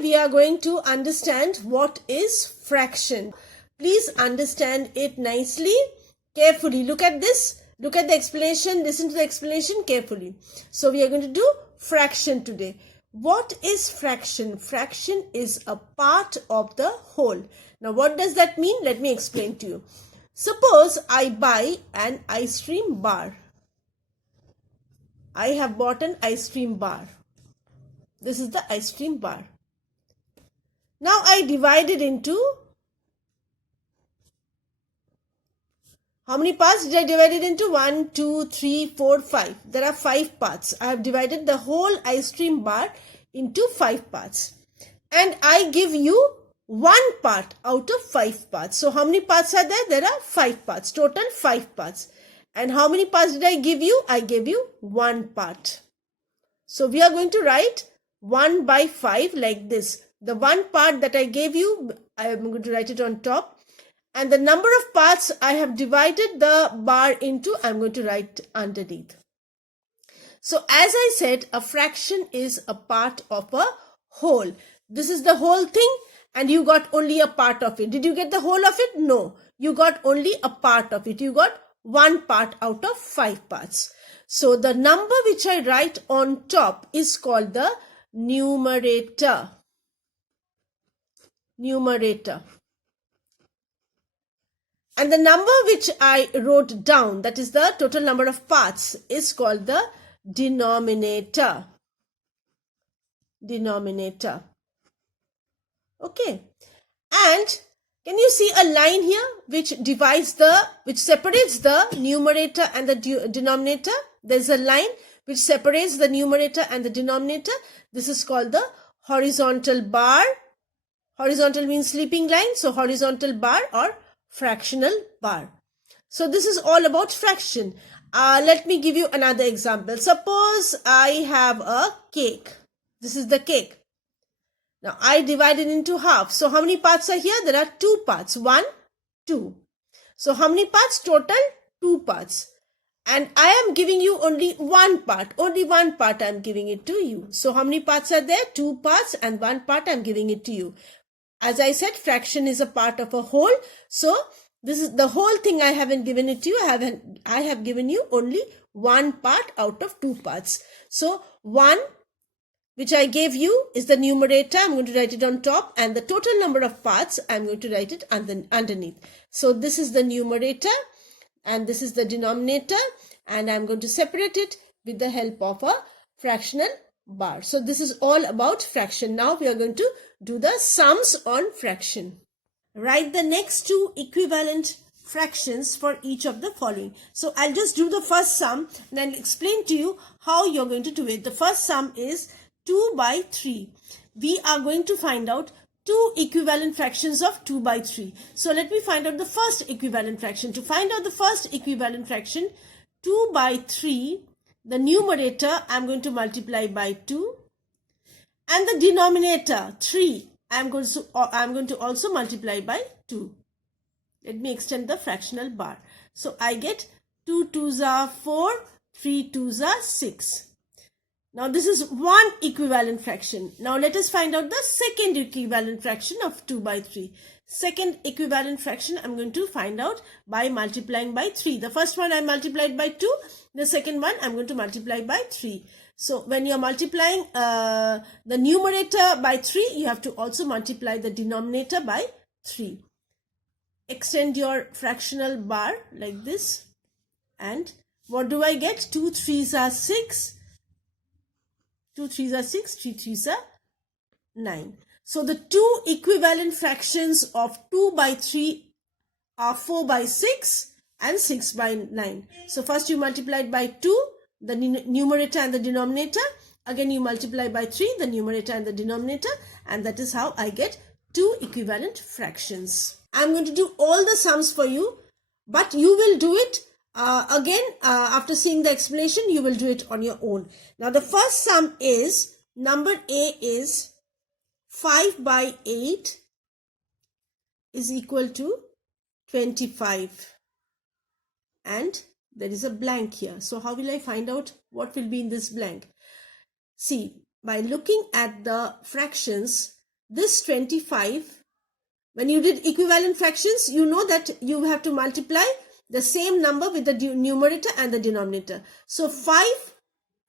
we are going to understand what is fraction. Please understand it nicely, carefully. Look at this. Look at the explanation. Listen to the explanation carefully. So we are going to do fraction today. What is fraction? Fraction is a part of the whole. Now what does that mean? Let me explain to you. Suppose I buy an ice cream bar. I have bought an ice cream bar. This is the ice cream bar. Now I divide it into, how many parts did I divide it into? 1, 2, 3, 4, 5. There are 5 parts. I have divided the whole ice cream bar into 5 parts. And I give you 1 part out of 5 parts. So how many parts are there? There are 5 parts. Total 5 parts. And how many parts did I give you? I gave you 1 part. So we are going to write 1 by 5 like this. The 1 part that I gave you, I am going to write it on top. And the number of parts I have divided the bar into, I am going to write underneath. So as I said, a fraction is a part of a whole. This is the whole thing and you got only a part of it. Did you get the whole of it? No. You got only a part of it. You got 1 part out of 5 parts. So the number which I write on top is called the numerator. Numerator. And the number which I wrote down, that is the total number of parts, is called the denominator. Denominator. Okay. And can you see a line here which separates the numerator and the denominator? There's a line which separates the numerator and the denominator. This is called the horizontal bar. Horizontal means sleeping line. So horizontal bar or fractional bar. So this is all about fraction. Let me give you another example. Suppose I have a cake. This is the cake. Now I divide it into half. So how many parts are here? There are 2 parts. 1, 2. So how many parts? Total 2 parts. And I am giving you only 1 part. Only 1 part I am giving it to you. So how many parts are there? 2 parts and 1 part I am giving it to you. As I said, fraction is a part of a whole. So this is the whole thing. I haven't given it to you. I have given you only 1 part out of 2 parts. So 1 which I gave you is the numerator. I'm going to write it on top, and the total number of parts I'm going to write it underneath. So this is the numerator and this is the denominator, and I'm going to separate it with the help of a fractional bar. So this is all about fraction. Now we are going to do the sums on fraction. Write the next 2 equivalent fractions for each of the following. So I'll just do the first sum and I'll explain to you how you're going to do it. The first sum is 2 by 3. We are going to find out 2 equivalent fractions of 2 by 3. So let me find out the first equivalent fraction. To find out the first equivalent fraction, 2 by 3, the numerator I'm going to multiply by 2, and the denominator 3 I'm going to also multiply by 2. Let me extend the fractional bar. So I get 2 2s are 4, 3 2s are 6. Now this is one equivalent fraction. Now let us find out the second equivalent fraction of 2 by 3. Second equivalent fraction I'm going to find out by multiplying by 3. The first one I multiplied by 2. The second one I'm going to multiply by 3. So when you are multiplying the numerator by 3, you have to also multiply the denominator by 3. Extend your fractional bar like this. And what do I get? 2 3s are 6. 2 3s are 6, 3 3s are 9. So the 2 equivalent fractions of 2 by 3 are 4 by 6 and 6 by 9. So first you multiplied by 2, the numerator and the denominator. Again you multiply by 3, the numerator and the denominator. And that is how I get 2 equivalent fractions. I'm going to do all the sums for you, but you will do it after seeing the explanation. You will do it on your own. Now the first sum is, number A is 5 by 8 is equal to 25, and there is a blank here. So how will I find out what will be in this blank? See, by looking at the fractions, this 25, when you did equivalent fractions, you know that you have to multiply the same number with the numerator and the denominator. So 5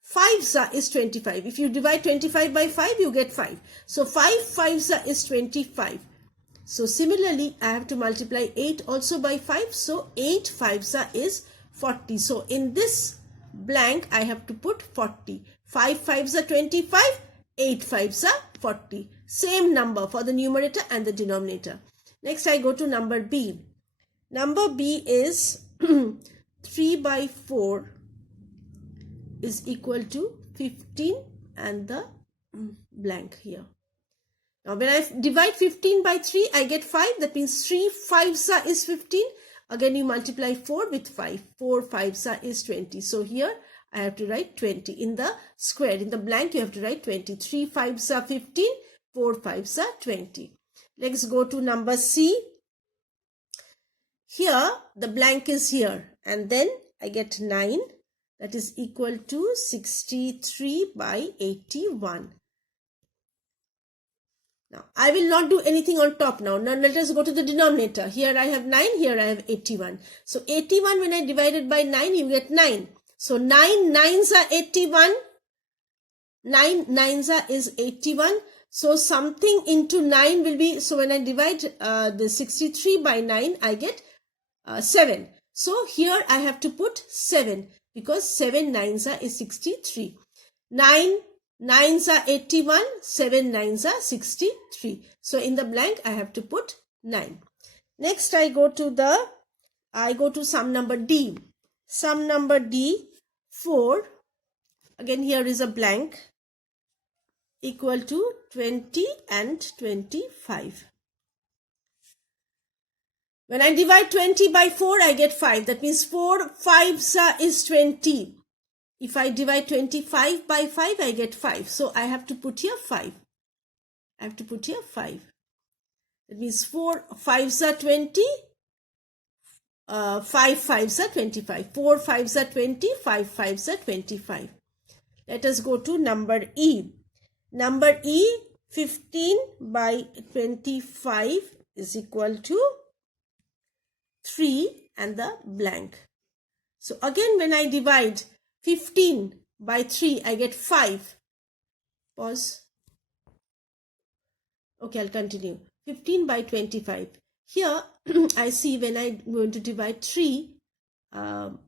fives is 25. If you divide 25 by 5, you get 5. So 5 fives is 25. So similarly, I have to multiply 8 also by 5. So 8 fives is 40. So in this blank, I have to put 40. 5 fives are 25. 8 fives are 40. Same number for the numerator and the denominator. Next, I go to number B. Number B is 3 by 4 is equal to 15 and the blank here. Now, when I divide 15 by 3, I get 5. That means 3 fives is 15. Again, you multiply 4 with 5. 4 fives is 20. So here, I have to write 20. In the square, in the blank, you have to write 20. 3 fives are 15. 4 fives are 20. Let's go to number C. Here, the blank is here. And then I get 9. That is equal to 63 by 81. Now, I will not do anything on top now. Now, let us go to the denominator. Here I have 9, here I have 81. So, 81 when I divide it by 9, you get 9. So, 9 nines are 81. 9 nines is 81. So, something into 9 will be, so when I divide the 63 by 9, I get 7. So, here I have to put 7 because 7 nines is 63. 9 nines are 81, 7 nines are 63. So in the blank I have to put 9. Next I go to sum number D. Sum number D 4. Again here is a blank equal to 20 and 25. When I divide 20 by 4, I get 5. That means 4 fives is 20. If I divide 25 by 5, I get 5. So I have to put here 5. I have to put here 5. That means 4 fives are 20. 5 fives are 25. 4 fives are 20. 5 fives are 25. Let us go to number E. Number E, 15 by 25 is equal to 3 and the blank. So again when I divide 15 by 3, I get 5. Pause. Okay, I'll continue. 15 by 25. Here, I see when I'm going to divide 3, when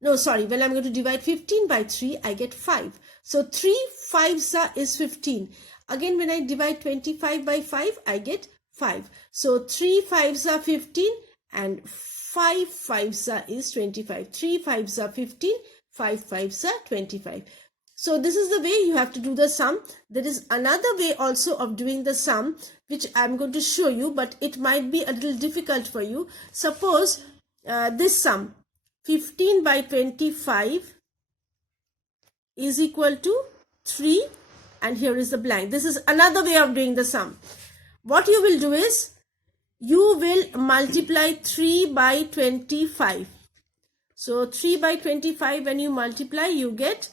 I'm going to divide 15 by 3, I get 5. So 3 fives is 15. Again, when I divide 25 by 5, I get 5. So 3 fives are 15 and 5 fives is 25. 3 fives are 15. 5 fives are 25. So this is the way you have to do the sum. There is another way also of doing the sum which I am going to show you, but it might be a little difficult for you. Suppose this sum 15 by 25 is equal to 3 and here is the blank. This is another way of doing the sum. What you will do is you will multiply 3 by 25. So 3 by 25 when you multiply you get,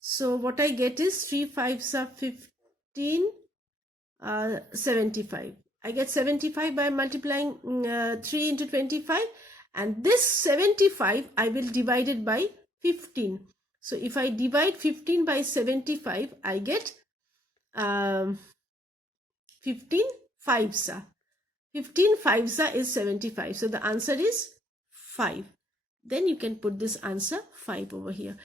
so what I get is 3 fives are 15, 75. I get 75 by multiplying 3 into 25 and this 75 I will divide it by 15. So if I divide 15 by 75 I get 15 fives. 15 fives is 75. So the answer is 5. Then you can put this answer 5 over here.